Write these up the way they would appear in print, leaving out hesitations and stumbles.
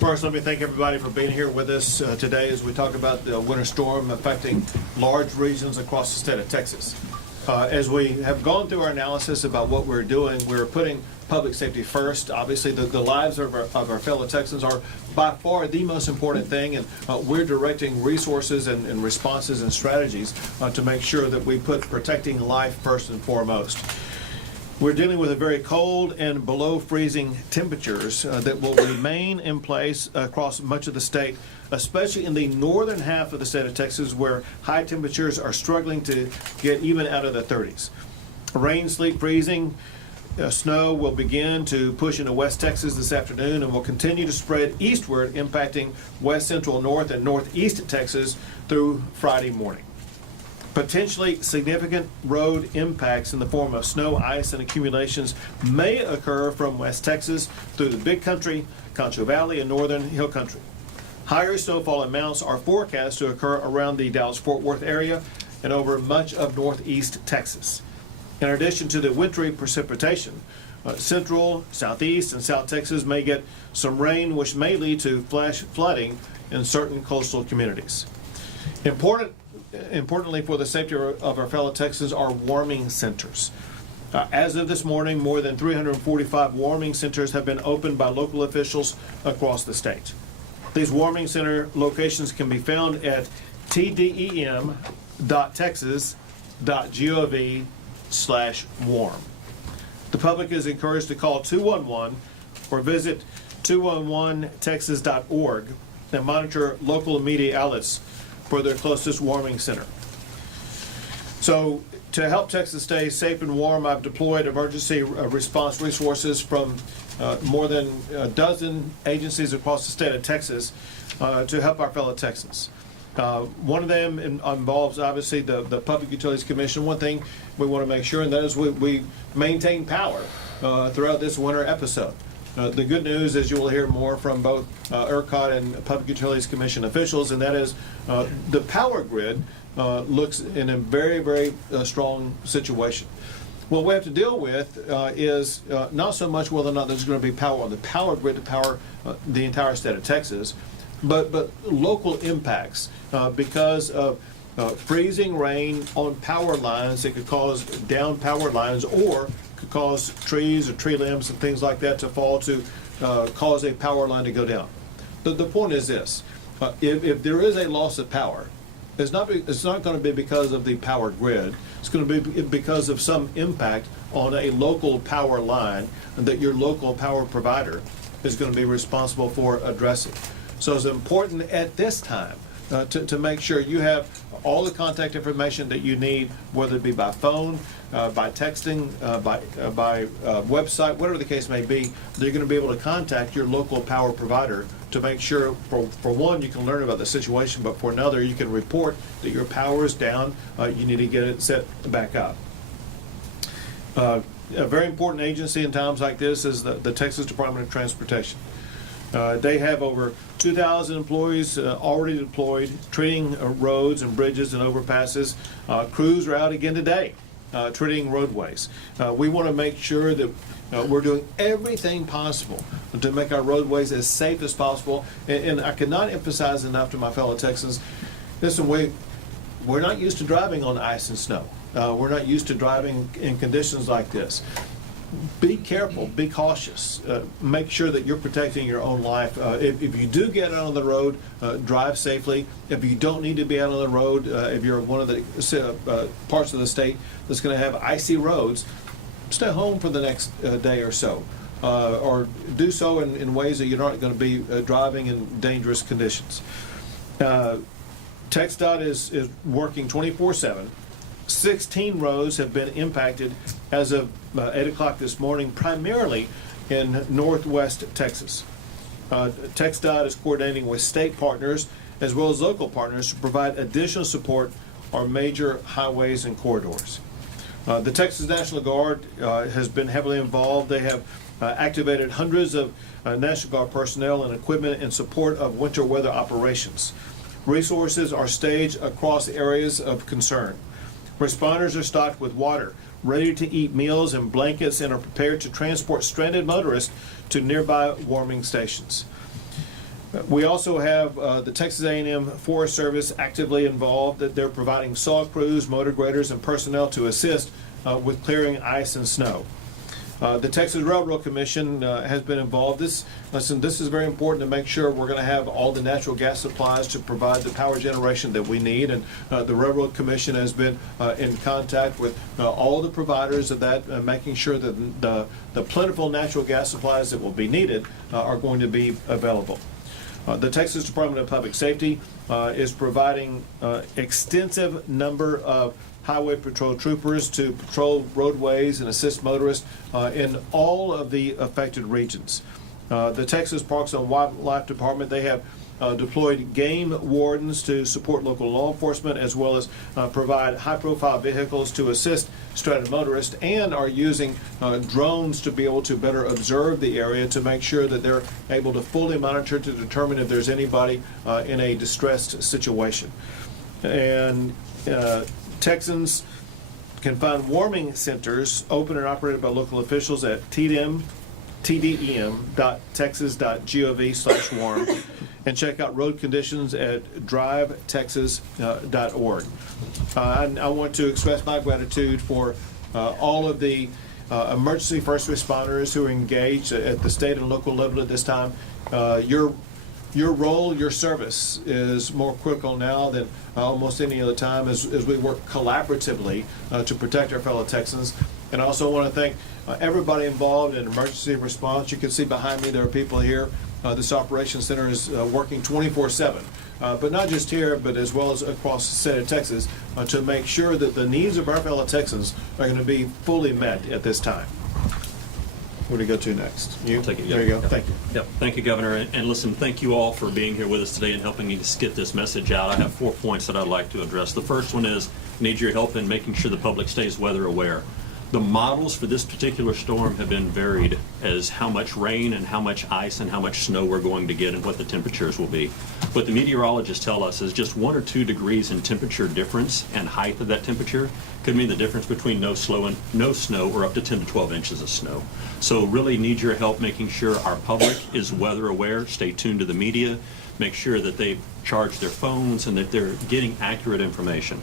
First, let me thank everybody for being here with us today as we talk about the winter storm affecting large regions across the state of Texas. As we have gone through our analysis about what we're doing, we're putting public safety first. Obviously, the lives of our fellow Texans are by far the most important thing, and we're directing resources and responses and strategies to make sure that we put protecting life first and foremost. We're dealing with a very cold and below freezing temperatures that will remain in place across much of the state, especially in the northern half of the state of Texas, where high temperatures are struggling to get even out of the 30s. Rain, sleet, freezing, snow will begin to push into West Texas this afternoon and will continue to spread eastward, impacting west central, north, and northeast Texas through Friday morning. Potentially significant road impacts in the form of snow, ice, and accumulations may occur from West Texas through the Big Country, Concho Valley, and Northern Hill Country. Higher snowfall amounts are forecast to occur around the Dallas-Fort Worth area and over much of northeast Texas. In addition to the wintry precipitation, central, southeast, and south Texas may get some rain, which may lead to flash flooding in certain coastal communities. Importantly for the safety of our fellow Texans are warming centers. As of this morning, more than 345 warming centers have been opened by local officials across the state. These warming center locations can be found at tdem.texas.gov/warm. The public is encouraged to call 211 or visit 211texas.org and monitor local media outlets for their closest warming center. So to help Texas stay safe and warm, I've deployed emergency response resources from more than a dozen agencies across the state of Texas to help our fellow Texans. One of them involves obviously the Public Utilities Commission. One thing we want to make sure, and that is we maintain power throughout this winter episode. The good news is you will hear more from both ERCOT and Public Utilities Commission officials, and that is the power grid looks in a very, very strong situation. What we have to deal with is not so much whether or not there's going to be power on the power grid to power the entire state of Texas, but local impacts because of freezing rain on power lines that could cause down power lines or could cause trees or tree limbs and things like that to fall to cause a power line to go down. The point is this, if there is a loss of power, it's not going to be because of the power grid. It's going to be because of some impact on a local power line that your local power provider is going to be responsible for addressing. So it's important at this time to make sure you have all the contact information that you need, whether it be by phone, by texting, by website, whatever the case may be, that you're going to be able to contact your local power provider to make sure, for one, you can learn about the situation, but for another, you can report that your power is down, you need to get it set back up. A very important agency in times like this is the Texas Department of Transportation. They have over 2,000 employees already deployed, treating roads and bridges and overpasses. Crews are out again today, treating roadways. We want to make sure that we're doing everything possible to make our roadways as safe as possible. And I cannot emphasize enough to my fellow Texans, listen, we're not used to driving on ice and snow. We're not used to driving in conditions like this. Be careful, be cautious, make sure that you're protecting your own life. If you do get out on the road, drive safely. If you don't need to be out on the road, if you're one of the parts of the state that's going to have icy roads, stay home for the next day or so, or do so in ways that you're not going to be driving in dangerous conditions. TxDOT is working 24/7. 16 roads have been impacted as of 8 o'clock this morning, primarily in northwest Texas. TxDOT is coordinating with state partners as well as local partners to provide additional support on major highways and corridors. The Texas National Guard has been heavily involved. They have activated hundreds of National Guard personnel and equipment in support of winter weather operations. Resources are staged across areas of concern. Responders are stocked with water, ready to eat meals and blankets, and are prepared to transport stranded motorists to nearby warming stations. We also have the Texas A&M Forest Service actively involved. That they're providing saw crews, motor graders, and personnel to assist with clearing ice and snow. The Texas Railroad Commission has been involved. This is very important to make sure we're going to have all the natural gas supplies to provide the power generation that we need. And the Railroad Commission has been in contact with all the providers of that, making sure that the plentiful natural gas supplies that will be needed are going to be available. The Texas Department of Public Safety is providing extensive number of highway patrol troopers to patrol roadways and assist motorists in all of the affected regions. The Texas Parks and Wildlife Department, they have deployed game wardens to support local law enforcement, as well as provide high-profile vehicles to assist stranded motorists, and are using drones to be able to better observe the area to make sure that they're able to fully monitor to determine if there's anybody in a distressed situation. And Texans can find warming centers open and operated by local officials at tdm.texas.gov/warm and check out road conditions at drivetexas.org. I want to express my gratitude for all of the emergency first responders who are engaged at the state and local level at this time. Your role, your service is more critical now than almost any other time as we work collaboratively to protect our fellow Texans. And I also want to thank everybody involved in emergency response. You can see behind me there are people here. This operations center is working 24/7, but not just here, but as well as across the state of Texas to make sure that the needs of our fellow Texans are going to be fully met at this time. Where do you go to next? You? Take it. There you go. Yep. Thank you. Yep. Thank you, Governor. And listen, thank you all for being here with us today and helping me to get this message out. I have 4 points that I'd like to address. The first one is need your help in making sure the public stays weather aware. The models for this particular storm have been varied as how much rain and how much ice and how much snow we're going to get and what the temperatures will be. What the meteorologists tell us is just 1 or 2 degrees in temperature difference and height of that temperature could mean the difference between no snow or up to 10 to 12 inches of snow. So really need your help making sure our public is weather aware. Stay tuned to the media. Make sure that they charge their phones and that they're getting accurate information.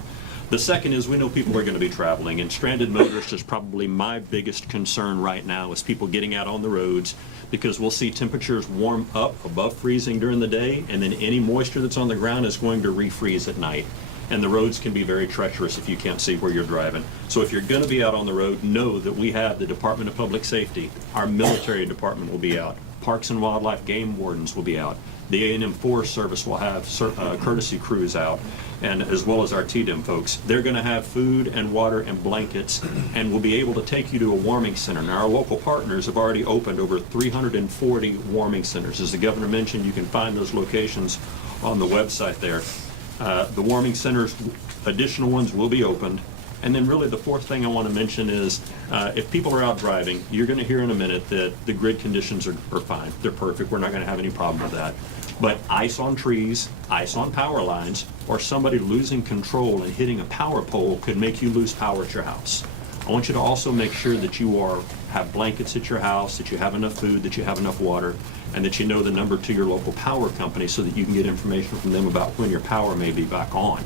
The second is we know people are going to be traveling, and stranded motorists is probably my biggest concern right now is people getting out on the roads, because we'll see temperatures warm up above freezing during the day, and then any moisture that's on the ground is going to refreeze at night. And the roads can be very treacherous if you can't see where you're driving. So if you're going to be out on the road, know that we have the Department of Public Safety. Our military department will be out. Parks and Wildlife game wardens will be out. The A&M Forest Service will have courtesy crews out, and as well as our TDM folks. They're going to have food and water and blankets, and will be able to take you to a warming center. Now, our local partners have already opened over 340 warming centers. As the governor mentioned, you can find those locations on the website there. The warming centers, additional ones will be opened. And then really the fourth thing I want to mention is if people are out driving, you're going to hear in a minute that the grid conditions are fine. They're perfect. We're not going to have any problem with that. But ice on trees, ice on power lines, or somebody losing control and hitting a power pole could make you lose power at your house. I want you to also make sure that you have blankets at your house, that you have enough food, that you have enough water, and that you know the number to your local power company so that you can get information from them about when your power may be back on.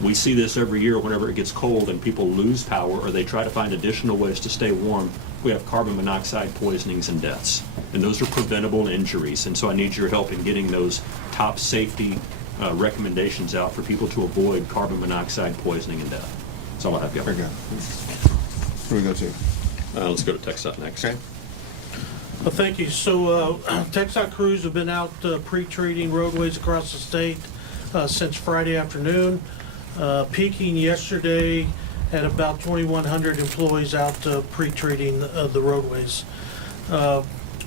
We see this every year whenever it gets cold and people lose power or they try to find additional ways to stay warm. We have carbon monoxide poisonings and deaths, and those are preventable injuries. And so I need your help in getting those top safety recommendations out for people to avoid carbon monoxide poisoning and death. That's all I have, Governor. Very good. Where do we go to? Let's go to TxDOT next. Okay. Well, thank you. So TxDOT crews have been out pre-treating roadways across the state since Friday afternoon, peaking yesterday at about 2,100 employees out pre-treating the roadways.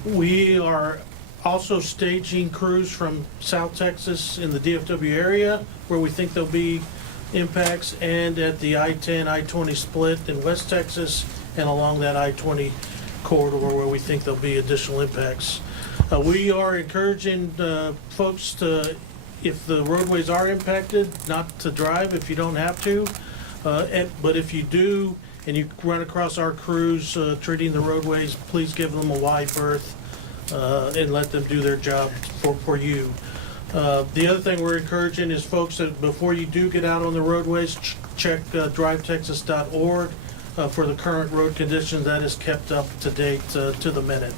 We are also staging crews from South Texas in the DFW area where we think there'll be impacts, and at the I-10, I-20 split in West Texas and along that I-20 corridor where we think there'll be additional impacts. We are encouraging folks to, if the roadways are impacted, not to drive if you don't have to. But if you do and you run across our crews treating the roadways, please give them a wide berth and let them do their job for you. The other thing we're encouraging is folks that before you do get out on the roadways, check drivetexas.org for the current road conditions. That is kept up to date to the minute.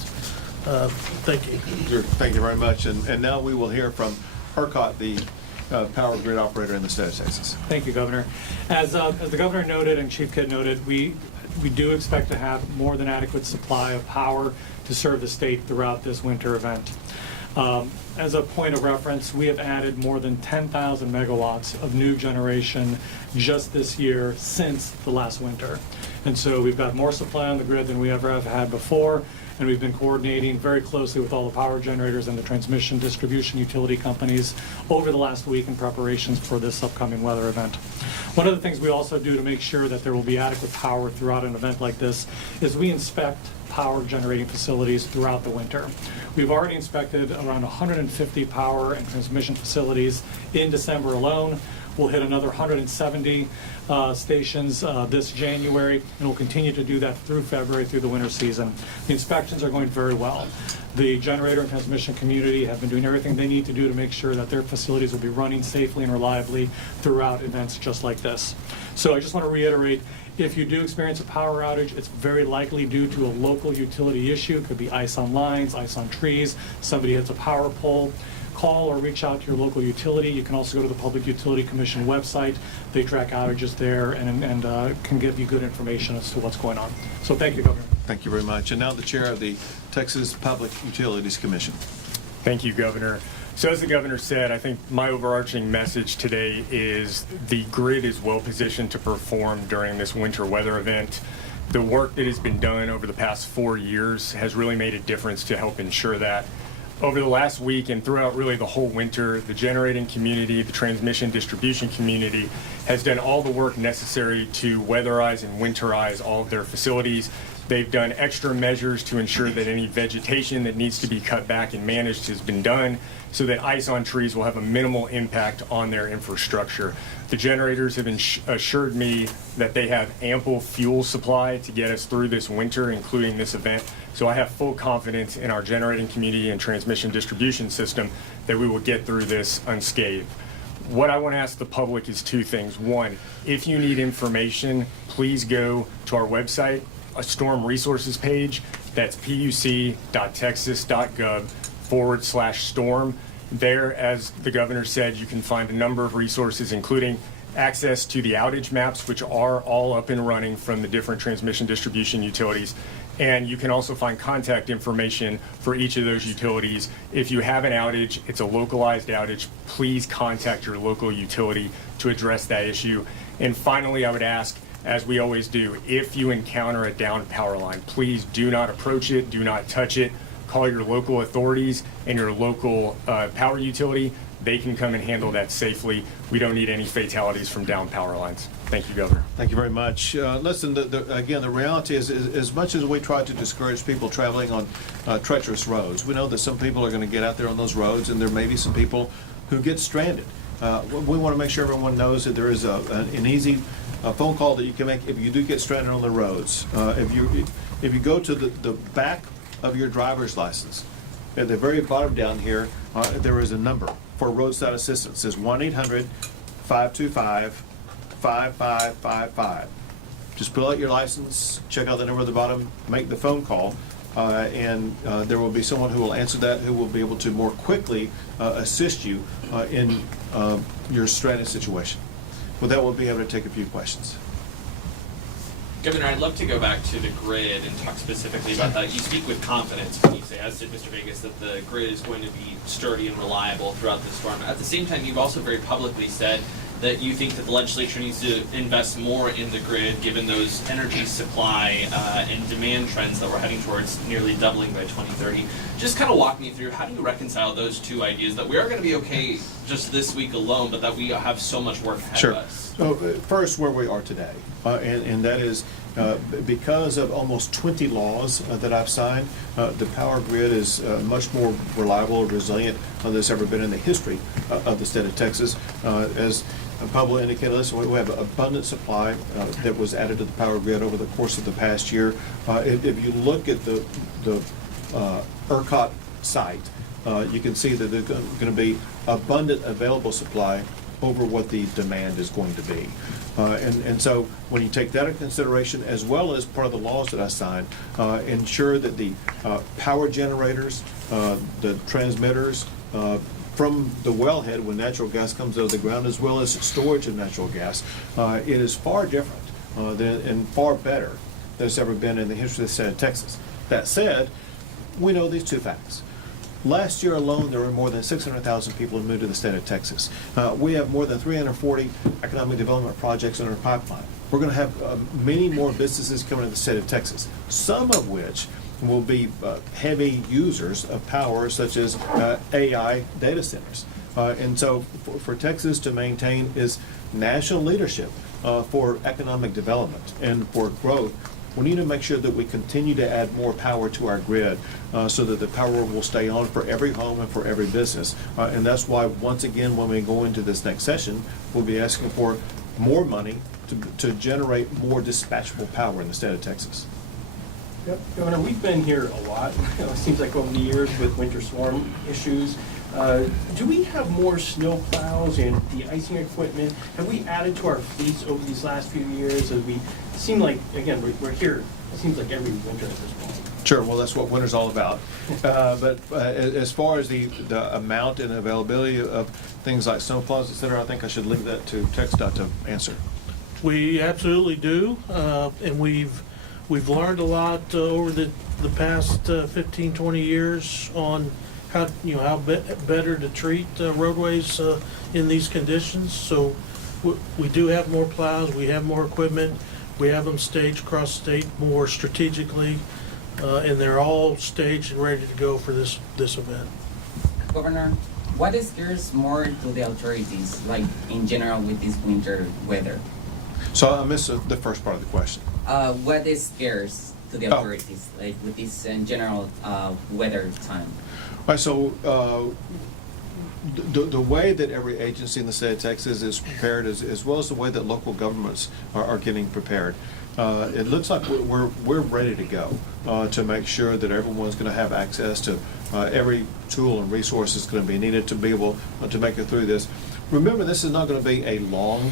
Thank you. Thank you very much. And now we will hear from ERCOT, the power grid operator in the state of Texas. Thank you, Governor. As the Governor noted and Chief Kidd noted, we do expect to have more than adequate supply of power to serve the state throughout this winter event. As a point of reference, we have added more than 10,000 megawatts of new generation just this year since the last winter. And so we've got more supply on the grid than we ever have had before, and we've been coordinating very closely with all the power generators and the transmission distribution utility companies over the last week in preparations for this upcoming weather event. One of the things we also do to make sure that there will be adequate power throughout an event like this is we inspect power generating facilities throughout the winter. We've already inspected around 150 power and transmission facilities in December alone. We'll hit another 170 stations this January, and we'll continue to do that through February, through the winter season. The inspections are going very well. The generator and transmission community have been doing everything they need to do to make sure that their facilities will be running safely and reliably throughout events just like this. So I just want to reiterate, if you do experience a power outage, it's very likely due to a local utility issue. It could be ice on lines, ice on trees, somebody hits a power pole. Call or reach out to your local utility. You can also go to the Public Utility Commission website. They track outages there and can give you good information as to what's going on. So thank you, Governor. Thank you very much. And now the chair of the Texas Public Utilities Commission. Thank you, Governor. So as the Governor said, I think my overarching message today is the grid is well positioned to perform during this winter weather event. The work that has been done over the past 4 years has really made a difference to help ensure that. Over the last week and throughout really the whole winter, the generating community, the transmission distribution community has done all the work necessary to weatherize and winterize all of their facilities. They've done extra measures to ensure that any vegetation that needs to be cut back and managed has been done so that ice on trees will have a minimal impact on their infrastructure. The generators have assured me that they have ample fuel supply to get us through this winter, including this event. So I have full confidence in our generating community and transmission distribution system that we will get through this unscathed. What I want to ask the public is two things. One, if you need information, please go to our website, a storm resources page. That's puc.texas.gov/storm. There, as the Governor said, you can find a number of resources, including access to the outage maps, which are all up and running from the different transmission distribution utilities. And you can also find contact information for each of those utilities. If you have an outage, it's a localized outage, please contact your local utility to address that issue. And finally, I would ask, as we always do, if you encounter a downed power line, please do not approach it, do not touch it. Call your local authorities and your local power utility. They can come and handle that safely. We don't need any fatalities from downed power lines. Thank you, Governor. Thank you very much. Listen, again, the reality is, as much as we try to discourage people traveling on treacherous roads, we know that some people are going to get out there on those roads, and there may be some people who get stranded. We want to make sure everyone knows that there is an easy phone call that you can make if you do get stranded on the roads. If you go to the back of your driver's license, at the very bottom down here, there is a number for roadside assistance. It's 1-800-525-5555. Just pull out your license, check out the number at the bottom, make the phone call, and there will be someone who will answer that, who will be able to more quickly assist you in your stranded situation. With that, we'll be able to take a few questions. Governor, I'd love to go back to the grid and talk specifically about that. You speak with confidence when you say, as did Mr. Vegas, that the grid is going to be sturdy and reliable throughout the storm. At the same time, you've also very publicly said that you think that the legislature needs to invest more in the grid given those energy supply and demand trends that we're heading towards nearly doubling by 2030. Just kind of walk me through, how do you reconcile those two ideas, that we are going to be okay just this week alone, but that we have so much work ahead of us? So first, where we are today, and that is because of almost 20 laws that I've signed, the power grid is much more reliable and resilient than it's ever been in the history of the state of Texas. As Pablo indicated, listen, we have abundant supply that was added to the power grid over the course of the past year. If you look at the ERCOT site, you can see that there's going to be abundant available supply over what the demand is going to be. And so when you take that into consideration, as well as part of the laws that I signed, ensure that the power generators, the transmitters, from the wellhead when natural gas comes out of the ground, as well as storage of natural gas, it is far different and far better than it's ever been in the history of the state of Texas. That said, we know these two facts. Last year alone, there were more than 600,000 people who moved to the state of Texas. We have more than 340 economic development projects in our pipeline. We're going to have many more businesses coming to the state of Texas, some of which will be heavy users of power, such as AI data centers. And so for Texas to maintain its national leadership for economic development and for growth, we need to make sure that we continue to add more power to our grid so that the power will stay on for every home and for every business. And that's why, once again, when we go into this next session, we'll be asking for more money to generate more dispatchable power in the state of Texas. Yep, Governor, we've been here a lot, it seems like over the years with winter storm issues. Do we have more snow plows and de-icing equipment? Have we added to our fleets over these last few years? As we seem like, again, we're here, it seems like every winter at this point. Sure, well, that's what winter's all about. But as far as the amount and availability of things like snowplows, et cetera, I think I should leave that to TxDOT to answer. We absolutely do, and we've learned a lot over the past 15, 20 years on how better to treat roadways in these conditions. So we do have more plows, we have more equipment, we have them staged across the state more strategically, and they're all staged and ready to go for this event. Governor, what scares more to the authorities, like in general with this winter weather? So I missed the first part of the question. What is scarce to the authorities, like with this in general weather time? All right, so the way that every agency in the state of Texas is prepared, as well as the way that local governments are getting prepared, it looks like we're ready to go to make sure that everyone's going to have access to every tool and resource that's going to be needed to be able to make it through this. Remember, this is not going to be a long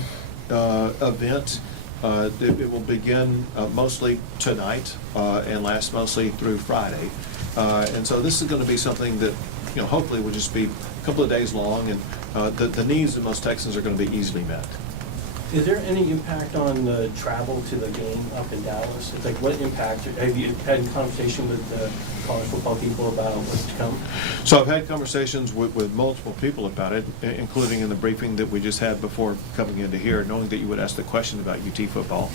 event. It will begin mostly tonight and last mostly through Friday. And so this is going to be something that, hopefully will just be a couple of days long, and the needs of most Texans are going to be easily met. Is there any impact on the travel to the game up in Dallas? It's like, what impact, have you had a conversation with the college football people about what's to come? So I've had conversations with multiple people about it, including in the briefing that we just had before coming into here, knowing that you would ask the question about UT football.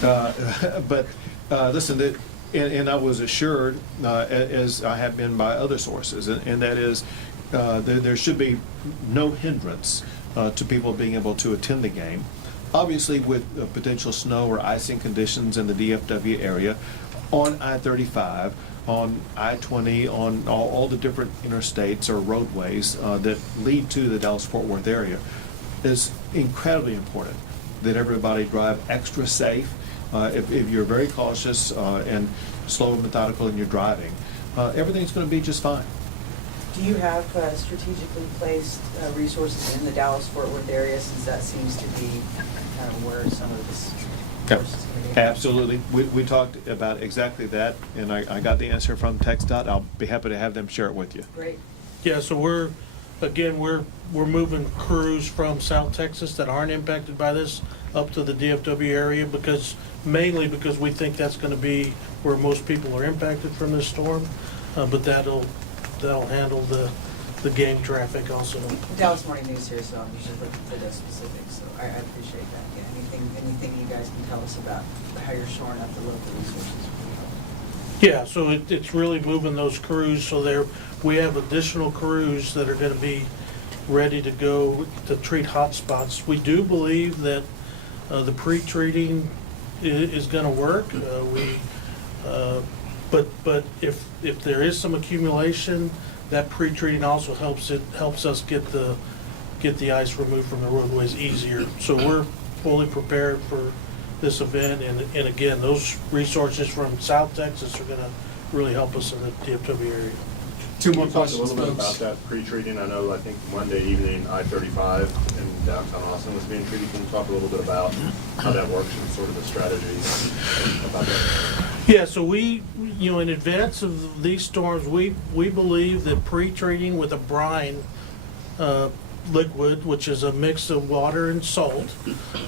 But listen, and I was assured, as I have been by other sources, and that is there should be no hindrance to people being able to attend the game. Obviously, with potential snow or icing conditions in the DFW area, on I-35, on I-20, on all the different interstates or roadways that lead to the Dallas-Fort Worth area, it's incredibly important that everybody drive extra safe. If you're very cautious and slow and methodical in your driving, everything's going to be just fine. Do you have strategically placed resources in the Dallas-Fort Worth area, since that seems to be kind of where some of this force is going to be? Absolutely. We talked about exactly that, and I got the answer from TxDOT. I'll be happy to have them share it with you. Great. Yeah, so we're moving crews from South Texas that aren't impacted by this up to the DFW area, mainly because we think that's going to be where most people are impacted from this storm, but that'll handle the game traffic also. Dallas Morning News here, so I'm usually looking for the specifics, so I appreciate that. Yeah, anything you guys can tell us about how you're shoring up the local resources would be helpful. Yeah, so it's really moving those crews, so we have additional crews that are going to be ready to go to treat hot spots. We do believe that the pre-treating is going to work. But if there is some accumulation, that pre-treating also helps us get the ice removed from the roadways easier. So we're fully prepared for this event, and again, those resources from South Texas are going to really help us in the DFW area. Two more Can you talk questions, a little bit about folks. that pre-treating? I know, I think Monday evening, I-35 in downtown Austin was being treated. Can you talk a little bit about how that works and sort of the strategy about that? Yeah, so we, in advance of these storms, we believe that pre-treating with a brine liquid, which is a mix of water and salt,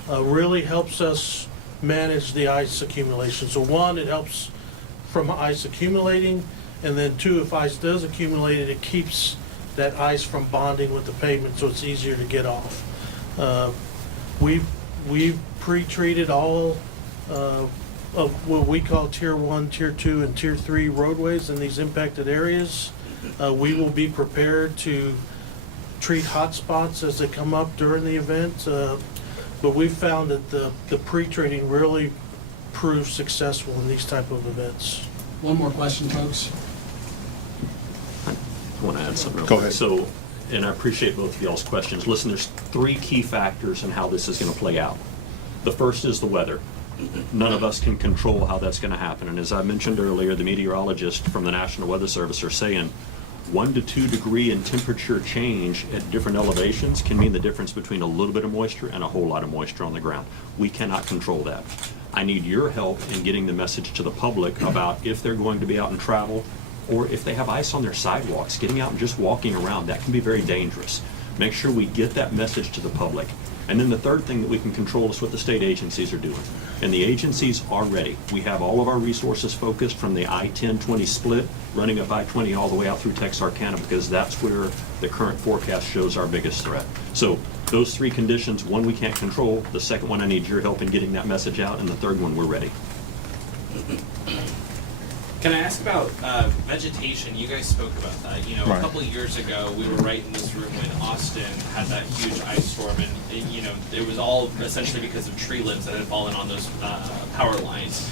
really helps us manage the ice accumulation. So one, it helps from ice accumulating, and then two, if ice does accumulate, it keeps that ice from bonding with the pavement, so it's easier to get off. We've pre-treated all of what we call Tier 1, Tier 2, and Tier 3 roadways in these impacted areas. We will be prepared to treat hot spots as they come up during the event, but we've found that the pre-treating really proves successful in these type of events. One more question, folks. I want to add something real Go quick. ahead. So, and I appreciate both of y'all's questions. Listen, there's three key factors in how this is going to play out. The first is the weather. None of us can control how that's going to happen. And as I mentioned earlier, the meteorologists from the National Weather Service are saying 1 to 2 degree in temperature change at different elevations can mean the difference between a little bit of moisture and a whole lot of moisture on the ground. We cannot control that. I need your help in getting the message to the public about if they're going to be out and travel, or if they have ice on their sidewalks, getting out and just walking around, that can be very dangerous. Make sure we get that message to the public. And then the third thing that we can control is what the state agencies are doing. And the agencies are ready. We have all of our resources focused from the I-10-20 split, running up I-20 all the way out through Texarkana, because that's where the current forecast shows our biggest threat. So those three conditions, one we can't control, the second one I need your help in getting that message out, and the third one we're ready. Can I ask about vegetation? You guys spoke about that. Right. A couple of years ago, we were right in this room when Austin had that huge ice storm, and it was all essentially because of tree limbs that had fallen on those power lines.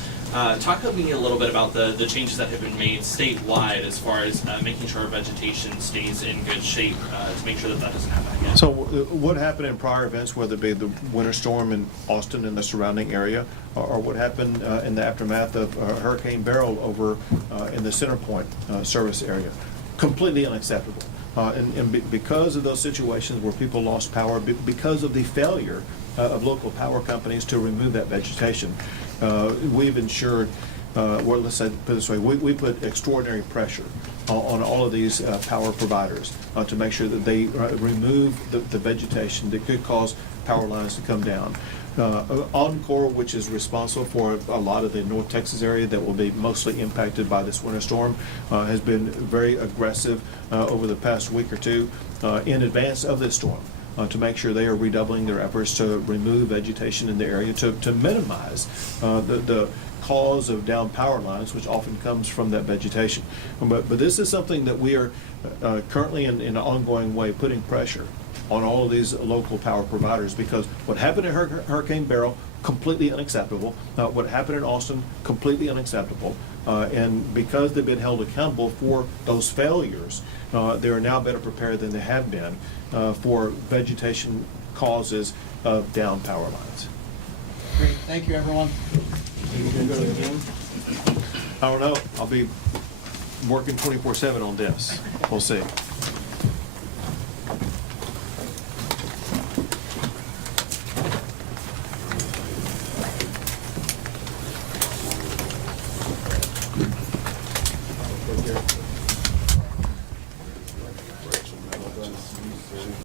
Talk to me a little bit about the changes that have been made statewide as far as making sure our vegetation stays in good shape to make sure that that doesn't happen again. So what happened in prior events, whether it be the winter storm in Austin and the surrounding area, or what happened in the aftermath of Hurricane Beryl over in the Center Point service area, completely unacceptable. And because of those situations where people lost power, because of the failure of local power companies to remove that vegetation, we've ensured, well, let's say, put it this way, we put extraordinary pressure on all of these power providers to make sure that they remove the vegetation that could cause power lines to come down. Encore, which is responsible for a lot of the North Texas area that will be mostly impacted by this winter storm, has been very aggressive over the past week or two in advance of this storm to make sure they are redoubling their efforts to remove vegetation in the area to minimize the cause of down power lines, which often comes from that vegetation. But this is something that we are currently in an ongoing way putting pressure on all of these local power providers, because what happened in Hurricane Beryl, completely unacceptable. What happened in Austin, completely unacceptable. And because they've been held accountable for those failures, they are now better prepared than they have been for vegetation causes of down power lines. Great, thank you, everyone. You gonna go to the game? I don't know. I'll be working 24/7 on this. We'll see.